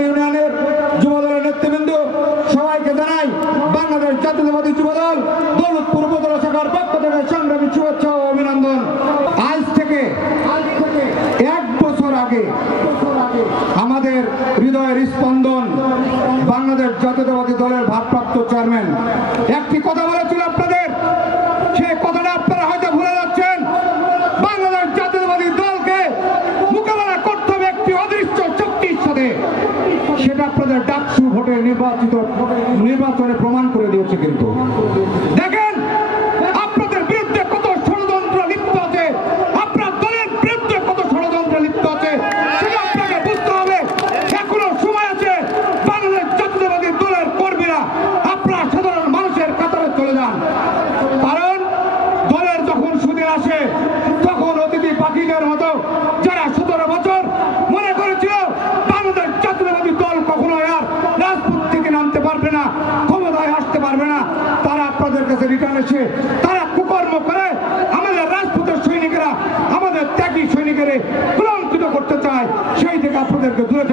রামগড় ইউনিয়নের যুবদলের নেতৃবৃন্দ সবাইকে জানাই বাংলাদেশ জাতীয়তাবাদী যুবদল দৌলতপুর উপজেলা শাখার পক্ষ থেকে সংগ্রামী শুভেচ্ছা ও অভিনন্দন। আজ থেকে 1 বছর আগে আমাদের হৃদয়ের স্পন্দন বাংলাদেশ জাতীয়তাবাদী দলের ভারপ্রাপ্ত চেয়ারম্যান একটি কথা বলেছিল আপনাদের, সেই কথাটা আপনারা হয়তো ভুলে যাচ্ছেন। বাংলাদেশ জাতীয়তাবাদী দলকে মোকাবেলা করতে হবে একটি অদৃশ্য শক্তির সাথে, সেটা আপনাদের ডাকসু ভোটে নির্বাচনে প্রমাণ করে দিয়েছে। কিন্তু দেখেন আপনাদের বিরুদ্ধে কত ষড়যন্ত্র লিপ্ত আছে, আপনার দলের বিরুদ্ধে কত ষড়যন্ত্র লিপ্ত আছে, সেটা আপনাকে বুঝতে হবে। এখনো সময় আছে। বাংলাদেশ জাতীয়তাবাদী দলের কর্মীরা আপনারা সাধারণ মানুষের কাতারে চলে যান, কারণ দলের যখন সুদিন আসে তখন অতিথি পাখিদের মতো যারা 17 বছর মনে করেছিল বাংলাদেশ জাতীয়তাবাদী দল কখনো আর রাজপথ থেকে নামতে পারবে না, ক্ষমতায় আসতে পারবে না, তারা আপনাদের কাছে রিটার্ন এসে তারা কুকর্ম করে আমাদের রাজপথের সৈনিকেরা, আমাদের ত্যাগী সৈনিকেরা কলঙ্কিত করতে চায়। সেই থেকে আপনাদেরকে দূরে